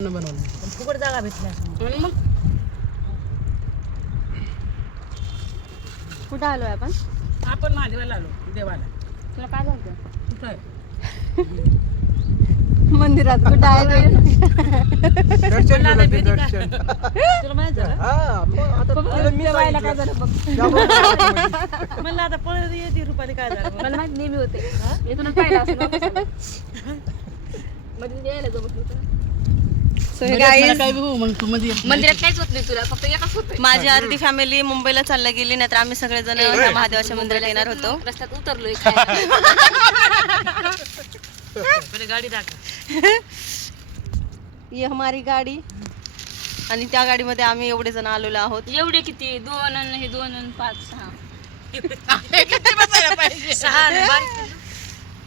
बनवलं फुकट जागा भेटल्या म्हणून मग कुठं आलोय आपण महादेवाला आलो देवाला. तुला काय झालं कुठं आहे? मंदिरात कुठं आहे दर्शन मला केलं ते भीती दर्शन. तुला माहित झालं हा, मग आता तुला मी जेवायला काय झालं बघ सांगितलं. म्हणलं आता पळत येते रुपाली काय झालं मला माहित नेहमी होते येथूनच पाहिलं असेल मध्ये यायला जो बसलो मंदिरात काहीच होत नाही तुला, फक्त एकच होत. माझी अर्धी फॅमिली मुंबईला चालला गेली, नाहीतर आम्ही सगळेजण ह्या महादेवाच्या मंदिराला येणार होतो. रस्त्यात उतरलोय गाडी टाका. ये हमारी गाडी. आणि त्या गाडीमध्ये आम्ही एवढे जण आलेलो आहोत. एवढे किती 2 आणि हे 2 आणि 5 6 सहा आणि बारीक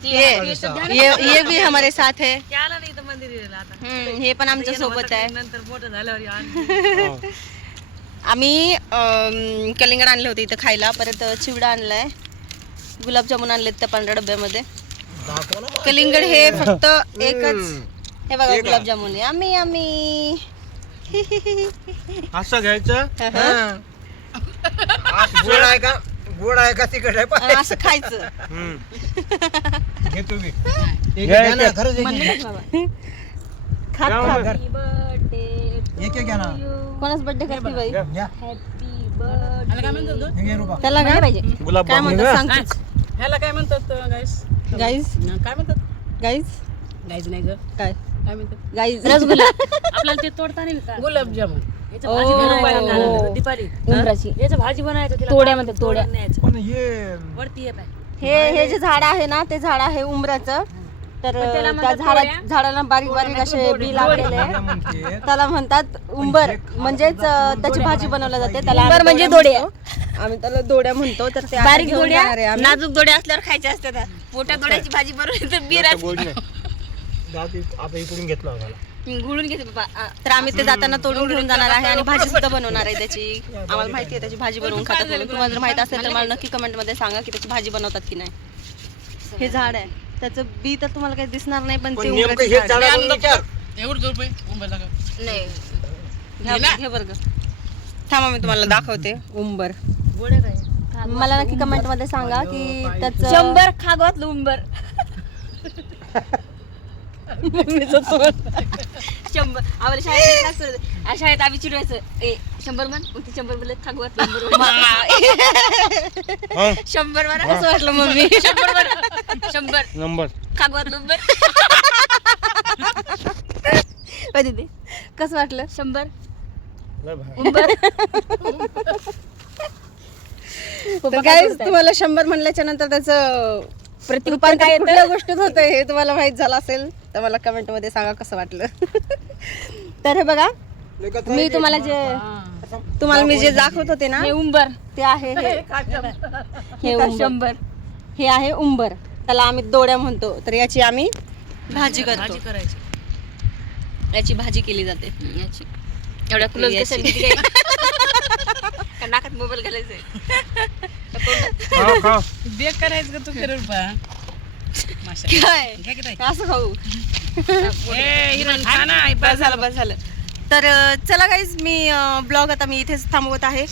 ये भी हमारे साथ है. ते आला नाही तर मंदिर आता हे पण आमच्या सोबत आहे. नंतर मोठं झाल्यावर आम्ही कलिंगड आणले होते इथं खायला, परत चिवडा आणलाय, गुलाबजामुन आणलेत त्या पांढऱ्या डब्यामध्ये. कलिंगड हे फक्त एकच. हे बघा गुलाबजामुन आहे. आम्ही असं घ्यायचं. गोड आहे का, गोड आहे का, तिखट आहे पाय. असं खायचं. घे तुम्ही. एक घ्या ना, खरंच एक घ्या. खात खात. एक घ्या ना. कोणाच बर्थडे करते बाई? घ्या. काय म्हणतात हे घे रुपा. त्याला काय पाहिजे? गुलाब काय म्हणतात सांग तूच. ह्याला काय म्हणतात गाईस? गाईज काय म्हणतात? गाईज गाईज नाही ग, काय काय म्हणतात? गाईज रसगुल्ला आपल्याला ते तोडता नाही का गुलाबजामुन. याचं ओ. भाजी बनवायला आणलं दीपाली. उंबराची याचं भाजी बनायचं तिला तोड्या म्हणतात, तोड्या. न्यायचं. पण हे वरती ये पाय. हे जे झाड आहे ना, ते झाड आहे उंबराचं. तर त्याला त्या म्हणतात झाडाला बारीक बारीक असे बी लागलेले आहे. म्हणते त्याला म्हणतात उंबर, म्हणजेच त्याची भाजी बनवली जाते. त्याला उंबर आम्ही म्हणजे दोड्या म्हणतो. आम्ही त्याला दोड्या म्हणतो. तर ते आता बारीक घेऊन दोड्या, जाणार आहे आम्ही. नाजूक दोड्या असल्यावर खायच्या असतात. मोठ्या दोड्याची भाजी बनवली तर बिरात गोड नाही. दात आता इकडून घेतला होता. गुळून घेते बाबा. तर आम्ही ते जाताना तोडून घेऊन जाणार आहे आणि भाजी सुद्धा बनवणार आहे त्याची. आम्हाला माहिती आहे त्याची भाजी बनवून खातात म्हणून. तुम्हाला जर माहित असेल तर मला नक्की कमेंट मध्ये सांगा की त्याची भाजी बनवतात की नाही. हे झाड आहे, त्याचं बी तर तुम्हाला काही दिसणार नाही, पण ते पण नेमकं उंबराचं हे झाड आहे. झाडाला विचार. एवढं रुपये उंबरला का? नाही घे बरं ग. थांबा मी तुम्हाला दाखवते उंबर. गोड्या काय? मला नक्की कमेंट मध्ये सांगा की त्याचं 100 खागवातलं उंबर. 100 आम्हाला शाळेत क्लास करत शाळेत आम्ही चिडवायचं 100 म्हण, मग ते 100 बोलत खागवातलं उंबर 100 बरं कसं वाटलं मम्मी? 100 बरं 100 नंबर खागवातलं उंबर दीदी कसं वाटलं? 100 लय भारी. उंबर. तर guys, तुम्हाला 100 म्हणल्याच्या नंतर त्याचं प्रतिरूपांतर काय कुठल्या गोष्टीत होतंय हे तुम्हाला माहित झालं असेल तर मला कमेंट मध्ये सांगा कसं वाटलं. तर हे बघा, मी तुम्हाला मी जे दाखवत होते ना, हे उंबर ते आहे हे उंबर. 100 हे आहे उंबर, त्याला आम्ही दोड्या म्हणतो. तर याची आम्ही भाजी करतो. भाजी करायची. याची भाजी केली जाते. याची एवढ्या क्लोज याची. कशाला किती काय का नाकात मोबाईल घालायचंय. खाओ, खाओ. बेक करायचं का तू फिरून पहा. काय घ्या की ताई. असं खाऊ? हिरण खा ना. बस झालं. तर चला गाईज, मी ब्लॉग आता मी इथेच थांबवत आहे.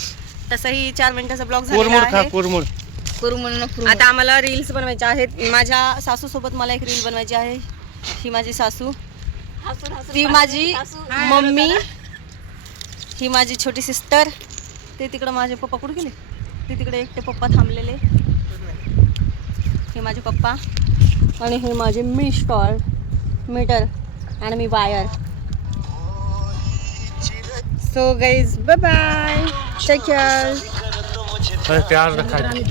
तसंही 4 मिनिटाचा ब्लॉग झालेला कोरमुड खा, आहे. कोरमुड. करू म्हणून आता आम्हाला रील्स बनवायच्या आहेत. माझ्या सासू सोबत मला एक रील बनवायची आहे. ही माझी सासू, ती माझी मम्मी, ही माझी छोटी सिस्टर. ते तिकडं माझे पप्पा कुठे गेले? ते तिकडे एकटे पप्पा थांबलेले. हे माझे पप्पा आणि हे माझे मीटर आणि मी wire. So guys, bye bye, take care. प्याज रखा है.